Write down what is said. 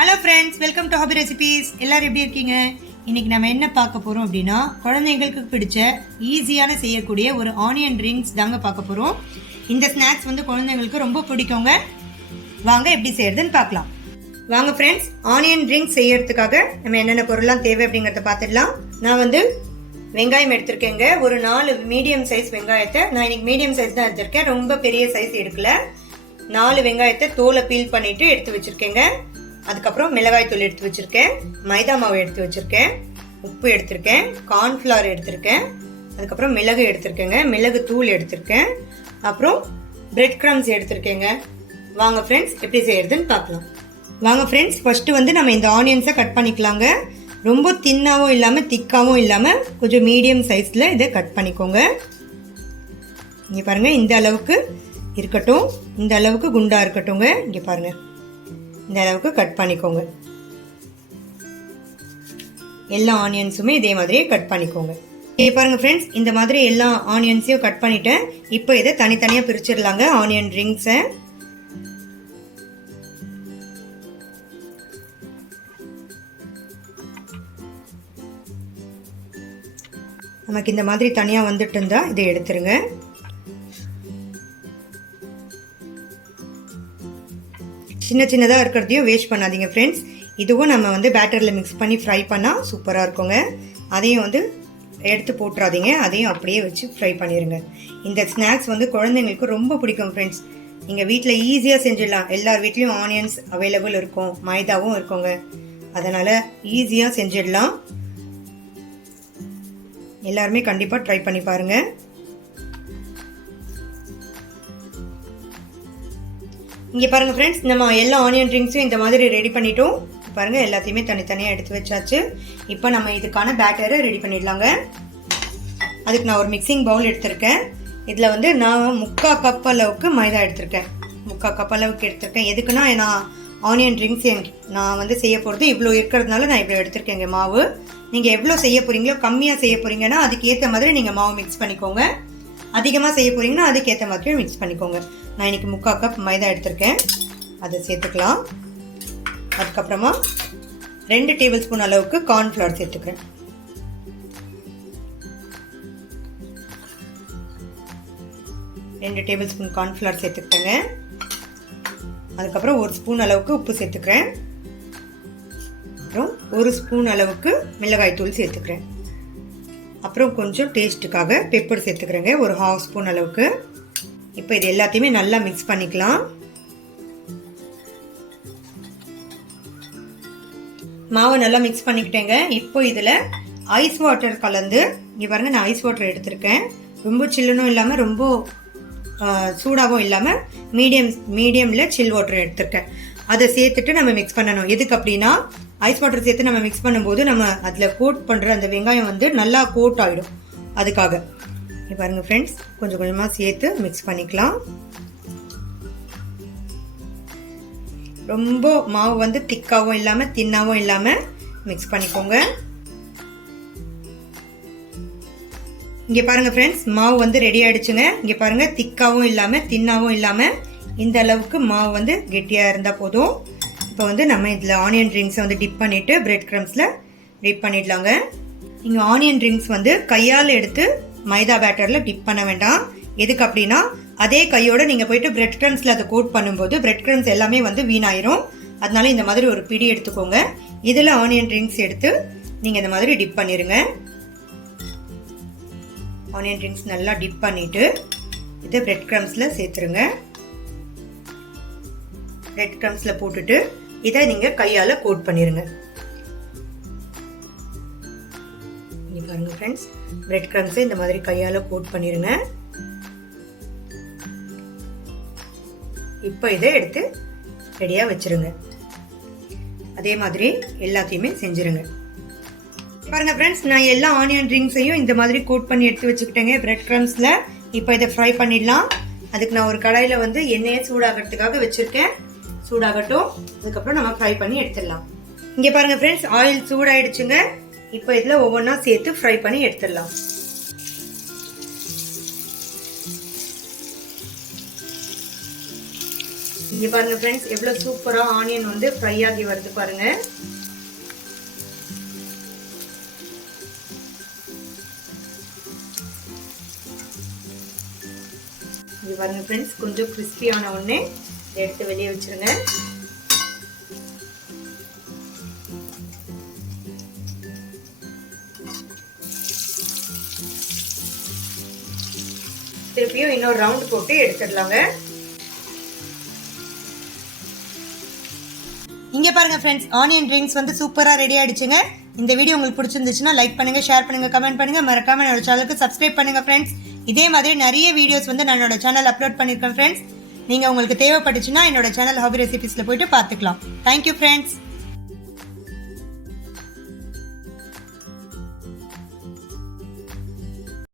Hello friends, welcome to hobby recipes. எல்லாரும் எப்படி இருக்கீங்க? இன்னைக்கு நம்ம என்ன பார்க்க போகிறோம் அப்படின்னா, குழந்தைங்களுக்கு பிடிச்ச ஈஸியான செய்யக்கூடிய ஒரு ஆனியன் ரிங்ஸ் தாங்க பார்க்க போகிறோம். இந்த ஸ்நாக்ஸ் வந்து குழந்தைங்களுக்கு ரொம்ப பிடிக்குங்க. வாங்க எப்படி செய்யறதுன்னு பார்க்கலாம். வாங்க ஃப்ரெண்ட்ஸ், ஆனியன் ரிங்ஸ் செய்யறதுக்காக நம்ம என்னென்ன பொருள்லாம் தேவை அப்படிங்கிறத பார்த்துடலாம். நான் வந்து வெங்காயம் எடுத்திருக்கேங்க. ஒரு 4 மீடியம் சைஸ் வெங்காயத்தை நான் இன்னைக்கு மீடியம் சைஸ் தான் எடுத்திருக்கேன். ரொம்ப பெரிய சைஸ் எடுக்கல. 4 வெங்காயத்தை தோலை பீல் பண்ணிட்டு எடுத்து வச்சிருக்கேங்க. அதுக்கப்புறம் மிளகாய் தூள் எடுத்து வச்சிருக்கேன், மைதா மாவு எடுத்து வச்சிருக்கேன், உப்பு எடுத்திருக்கேன், கார்ன்ஃப்ளவர் எடுத்திருக்கேன், அதுக்கப்புறம் மிளகு எடுத்திருக்கேங்க, மிளகு தூள் எடுத்திருக்கேன், அப்புறம் பிரெட் கிரம்ஸ் எடுத்திருக்கேங்க. வாங்க ஃப்ரெண்ட்ஸ் எப்படி செய்யறதுன்னு பார்க்கலாம். வாங்க ஃப்ரெண்ட்ஸ், ஃபர்ஸ்ட் வந்து நம்ம இந்த ஆனியன்ஸை கட் பண்ணிக்கலாங்க. ரொம்ப தின்னாவும் இல்லாமல் திக்காவும் இல்லாமல் கொஞ்சம் மீடியம் சைஸில் இதை கட் பண்ணிக்கோங்க. இங்கே பாருங்க, இந்த அளவுக்கு இருக்கட்டும், இந்த அளவுக்கு குண்டா இருக்கட்டும்ங்க. இங்கே பாருங்க, இந்த அளவுக்கு கட் பண்ணிக்கோங்க. எல்லா ஆனியன்ஸுமே இதே மாதிரியே கட் பண்ணிக்கோங்க. இப்போ பாருங்க ஃப்ரெண்ட்ஸ், இந்த மாதிரி எல்லா ஆனியன்ஸையும் கட் பண்ணிட்டேன். இப்போ இதை தனித்தனியாக பிரிச்சிடலாங்க ஆனியன் ரிங்ஸை. நமக்கு இந்த மாதிரி தனியாக வந்துட்டு இருந்தா இதை எடுத்துருங்க. சின்ன சின்னதாக இருக்கிறதையும் வேஸ்ட் பண்ணாதீங்க ஃப்ரெண்ட்ஸ். இதுவும் நம்ம வந்து பேட்டரில் மிக்ஸ் பண்ணி ஃப்ரை பண்ணால் சூப்பராக இருக்குங்க. அதையும் வந்து எடுத்து போட்டுறாதீங்க, அதையும் அப்படியே வச்சு ஃப்ரை பண்ணிடுங்க. இந்த ஸ்நாக்ஸ் வந்து குழந்தைங்களுக்கு ரொம்ப பிடிக்கும் ஃப்ரெண்ட்ஸ். நீங்கள் வீட்டில் ஈஸியாக செஞ்சிடலாம். எல்லார் வீட்லேயும் ஆனியன்ஸ் அவைலபிள் இருக்கும், மைதாவும் இருக்குங்க. அதனால் ஈஸியாக செஞ்சிடலாம். எல்லாருமே கண்டிப்பாக ட்ரை பண்ணி பாருங்கள். இங்கே பாருங்கள் ஃப்ரெண்ட்ஸ், நம்ம எல்லா ஆனியன் ரிங்ஸும் இந்த மாதிரி ரெடி பண்ணிட்டோம். பாருங்கள், எல்லாத்தையுமே தனித்தனியாக எடுத்து வச்சாச்சு. இப்போ நம்ம இதுக்கான பேட்டரை ரெடி பண்ணிடலாங்க. அதுக்கு நான் ஒரு மிக்சிங் பவுல் எடுத்திருக்கேன். இதில் வந்து நான் 3/4 கப் அளவுக்கு மைதா எடுத்திருக்கேன். 3/4 கப் அளவுக்கு எடுத்திருக்கேன். எதுக்குன்னா, நான் ஆனியன் ரிங்ஸ் நான் வந்து செய்ய போகிறது இவ்வளோ இருக்கிறதுனால நான் இவ்வளோ எடுத்திருக்கேங்க மாவு. நீங்கள் எவ்வளோ செய்ய போகிறீங்களோ, கம்மியாக செய்ய போகிறீங்கன்னா அதுக்கு ஏற்ற மாதிரி நீங்கள் மாவு மிக்ஸ் பண்ணிக்கோங்க. அதிகமாக செய்ய போகிறீங்கன்னா அதுக்கேற்ற மாதிரி மிக்ஸ் பண்ணிக்கோங்க. நான் இன்னைக்கு 3/4 கப் மைதா எடுத்திருக்கேன், அதை சேர்த்துக்கலாம். அதுக்கப்புறமா 2 டேபிள் ஸ்பூன் அளவுக்கு கார்ன்ஃப்ளவர் சேர்த்துக்கிறேன். ரெண்டு டேபிள் ஸ்பூன் கார்ன்ஃப்ளவர் சேர்த்துக்கிட்டேங்க. அதுக்கப்புறம் 1 ஸ்பூன் அளவுக்கு உப்பு சேர்த்துக்கிறேன். அப்புறம் 1 ஸ்பூன் அளவுக்கு மிளகாய் தூள் சேர்த்துக்கிறேன். அப்புறம் கொஞ்சம் டேஸ்ட்டுக்காக பெப்பர் சேர்த்துக்கிறேங்க, ஒரு 1/2 ஸ்பூன் அளவுக்கு. இப்போ இது எல்லாத்தையுமே நல்லா மிக்ஸ் பண்ணிக்கலாம். மாவை நல்லா மிக்ஸ் பண்ணிக்கிட்டேங்க. இப்போ இதில் ஐஸ் வாட்டர் கலந்து, இங்கே பாருங்கள், நான் ஐஸ் வாட்டர் எடுத்திருக்கேன். ரொம்ப சில்லுனும் இல்லாமல் ரொம்ப சூடாகவும் இல்லாமல் மீடியமில் சில் வாட்டர் எடுத்திருக்கேன். அதை சேர்த்துட்டு நம்ம மிக்ஸ் பண்ணணும். எதுக்கு அப்படின்னா, ஐஸ் வாட்டர் சேர்த்து நம்ம மிக்ஸ் பண்ணும்போது நம்ம அதில் கோட் பண்ணுற அந்த வெங்காயம் வந்து நல்லா கோட் ஆகிடும். அதுக்காக இப்போ பாருங்கள் ஃப்ரெண்ட்ஸ், கொஞ்சம் கொஞ்சமாக சேர்த்து மிக்ஸ் பண்ணிக்கலாம். ரொம்ப மாவு வந்து திக்காகவும் இல்லாமல் தின்னாகவும் இல்லாமல் மிக்ஸ் பண்ணிக்கோங்க. இங்கே பாருங்கள் ஃப்ரெண்ட்ஸ், மாவு வந்து ரெடி ஆகிடுச்சுங்க. இங்கே பாருங்கள், திக்காகவும் இல்லாமல் தின்னாகவும் இல்லாமல் இந்த அளவுக்கு மாவு வந்து கெட்டியாக இருந்தால் போதும். இப்போ வந்து நம்ம இதில் ஆனியன் ரிங்ஸை வந்து டிப் பண்ணிவிட்டு பிரெட் கிரம்ஸில் டிப் பண்ணிடலாங்க. நீங்கள் ஆனியன் ரிங்ஸ் வந்து கையால் எடுத்து மைதா பேட்டரில் டிப் பண்ண வேண்டாம். எதுக்கு அப்படின்னா, அதே கையோடு நீங்கள் போயிட்டு பிரெட் கிரம்ஸில் அதை கோட் பண்ணும்போது பிரெட் கிரம்ஸ் எல்லாமே வந்து வீணாயிரும். அதனால இந்த மாதிரி ஒரு பிடி எடுத்துக்கோங்க. இதில் ஆனியன் ரிங்ஸ் எடுத்து நீங்கள் இந்த மாதிரி டிப் பண்ணிடுங்க. ஆனியன் ரிங்ஸ் நல்லா டிப் பண்ணிவிட்டு இதை பிரெட் கிரம்ஸில் சேர்த்துருங்க. பிரெட் கிரம்ஸில் போட்டுட்டு இதை நீங்கள் கையால் கோட் பண்ணிடுங்க. இங்கே பாருங்கள் ஃப்ரெண்ட்ஸ், பிரெட் கிரம்ஸை இந்த மாதிரி கையால் கோட் பண்ணிடுங்க. இப்போ இதை எடுத்து ரெடியாக வச்சுருங்க. அதே மாதிரி எல்லாத்தையுமே செஞ்சுருங்க. பாருங்க ஃப்ரெண்ட்ஸ், நான் எல்லா ஆனியன் ரிங்ஸையும் இந்த மாதிரி கோட் பண்ணி எடுத்து வச்சுக்கிட்டேங்க பிரெட் கிரம்ஸில். இப்போ இதை ஃப்ரை பண்ணிடலாம். அதுக்கு நான் ஒரு கடாயில் வந்து எண்ணெயை சூடாகிறதுக்காக வச்சுருக்கேன். சூடாகட்டும், அதுக்கப்புறம் நம்ம ஃப்ரை பண்ணி எடுத்துடலாம். இங்கே பாருங்க ஃப்ரெண்ட்ஸ், ஆயில் சூடாயிடுச்சுங்க. இப்போ இதில் ஒவ்வொன்றா சேர்த்து ஃப்ரை பண்ணி எடுத்துடலாம். இங்க பாருங்க ஃப்ரெண்ட்ஸ், எவ்வளவு சூப்பரா ஆனியன் வந்து ஃப்ரை ஆகி வருது பாருங்க. இங்க பாருங்க ஃப்ரெண்ட்ஸ், கொஞ்சம் கிறிஸ்பியான உடனே எடுத்து வெளியே வச்சிருங்க. திருப்பியும் இன்னொரு ரவுண்ட் போட்டு எடுத்துடலாங்க. இங்க பாருங்க ஃப்ரெண்ட்ஸ், ஆனியன் ரிங்ஸ் வந்து சூப்பரா ரெடி ஆயிடுச்சுங்க. இந்த வீடியோ உங்களுக்கு பிடிச்சிருந்துச்சுன்னா லைக் பண்ணுங்க, ஷேர் பண்ணுங்க, கமெண்ட் பண்ணுங்க, மறக்காம என்னோட சேனலுக்கு சப்ஸ்கிரைப் பண்ணுங்க ஃப்ரெண்ட்ஸ். இதே மாதிரி நிறைய வீடியோஸ் வந்து நான் என்னோட சேனல் அப்லோட் பண்ணிருக்கேன் ஃப்ரெண்ட்ஸ். நீங்க உங்களுக்கு தேவைப்பட்டுச்சுன்னா என்னோட சேனல் ஹாபி ரெசிபீஸ்ல போயிட்டு பார்த்துக்கலாம். Thank you friends.